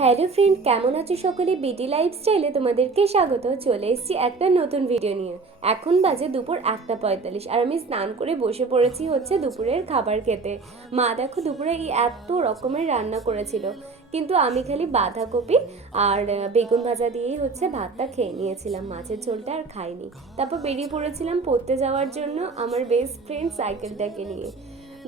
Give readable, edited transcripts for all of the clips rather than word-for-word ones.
Hello friend, কেমন আছো সকলে? বিডি লাইফস্টাইলে তোমাদেরকে স্বাগত। চলে এসেছি একটা নতুন ভিডিও নিয়ে। এখন বাজে দুপুর 1:45 আর আমি স্নান করে বসে পড়েছি হচ্ছে দুপুরের খাবার খেতে। মা দেখো দুপুরে এই এত রকমের রান্না করেছিল, কিন্তু আমি খালি বাঁধাকপি আর বেগুন ভাজা দিয়েই হচ্ছে ভাতটা খেয়ে নিয়েছিলাম, মাছের ঝোলটা আর খাইনি। তারপর বেরিয়ে পড়েছিলাম পড়তে যাওয়ার জন্য আমার বেস্ট ফ্রেন্ড সাইকেলটাকে নিয়ে।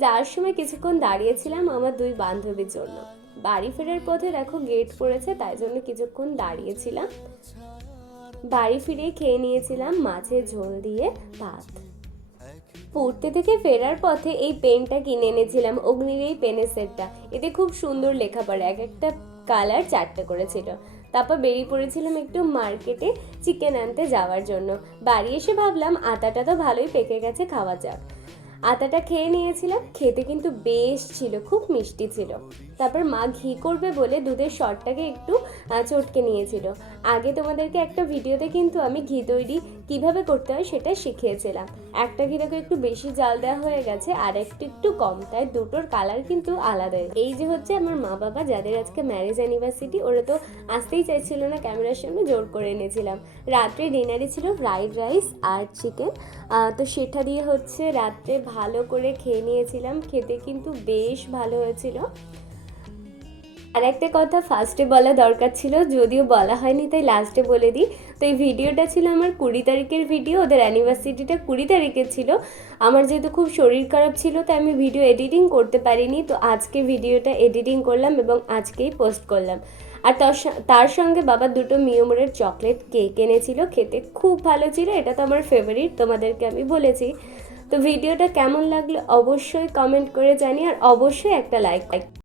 যাওয়ার সময় কিছুক্ষণ দাঁড়িয়েছিলাম আমার দুই বান্ধবীর জন্য। বাড়ি ফেরার পথে দেখো গেট পড়েছে, তাই জন্য কিছুক্ষণ দাঁড়িয়েছিলাম। বাড়ি ফিরে খেয়ে নিয়েছিলাম মাছের ঝোল দিয়ে ভাত। পড়তে থেকে ফেরার পথে এই পেনটা কিনে এনেছিলাম, অগ্নির এই পেনের সেটটা। এতে খুব সুন্দর লেখা পড়ে, এক একটা কালার 4টে করেছিল। তারপর বেরিয়ে পড়েছিলাম একটু মার্কেটে চিকেন আনতে যাওয়ার জন্য। বাড়ি এসে ভাবলাম আটাটা তো ভালোই পেকে গেছে, খাওয়া যাক। আটাটা খেয়ে নিয়েছিলাম, খেতে কিন্তু বেশ ছিল, খুব মিষ্টি ছিল। তারপর মা ঘি করবে বলে দুধের সরটাকে একটু চটকে নিয়েছিল। আগে তোমাদেরকে একটা ভিডিওতে কিন্তু আমি ঘি তৈরি কিভাবে করতে হয় সেটা শিখিয়েছিলাম। একটা ঘিটাকে একটু বেশি জাল দেওয়া হয়ে গেছে আর একটু কম, তাই দুটোর কালার কিন্তু আলাদা। এই যে হচ্ছে আমার মা বাবা, যাদের আজকে ম্যারেজ অ্যানিভার্সারি, ওরা তো আসতেই চাইছিল না ক্যামেরার সামনে, জোর করে এনেছিলাম। রাত্রে ডিনারে ছিল ফ্রাইড রাইস আর চিকেন, তো সেটা দিয়ে হচ্ছে রাত্রে ভালো করে খেয়ে নিয়েছিলাম। খেতে কিন্তু বেশ ভালো হয়েছিল। আর একটা কথা ফার্স্টে বলা দরকার ছিল, যদিও বলা হয়নি তাই লাস্টে বলে দিই। তো এই ভিডিওটা ছিল আমার 20 তারিখের ভিডিও, ওদের অ্যানিভার্সারিটা 20 তারিখে ছিল। আমার যেহেতু খুব শরীর খারাপ ছিল তাই আমি ভিডিও এডিটিং করতে পারিনি, তো আজকে ভিডিওটা এডিটিং করলাম এবং আজকেই পোস্ট করলাম। আর তার সঙ্গে বাবা দুটো মিওমোরের চকলেট কেক এনেছিল, খেতে খুব ভালো ছিল। এটা তো আমার ফেভারিট, তোমাদেরকে আমি বলেছি। তো ভিডিওটা কেমন লাগলো অবশ্যই কমেন্ট করে জানি, আর অবশ্যই একটা লাইক।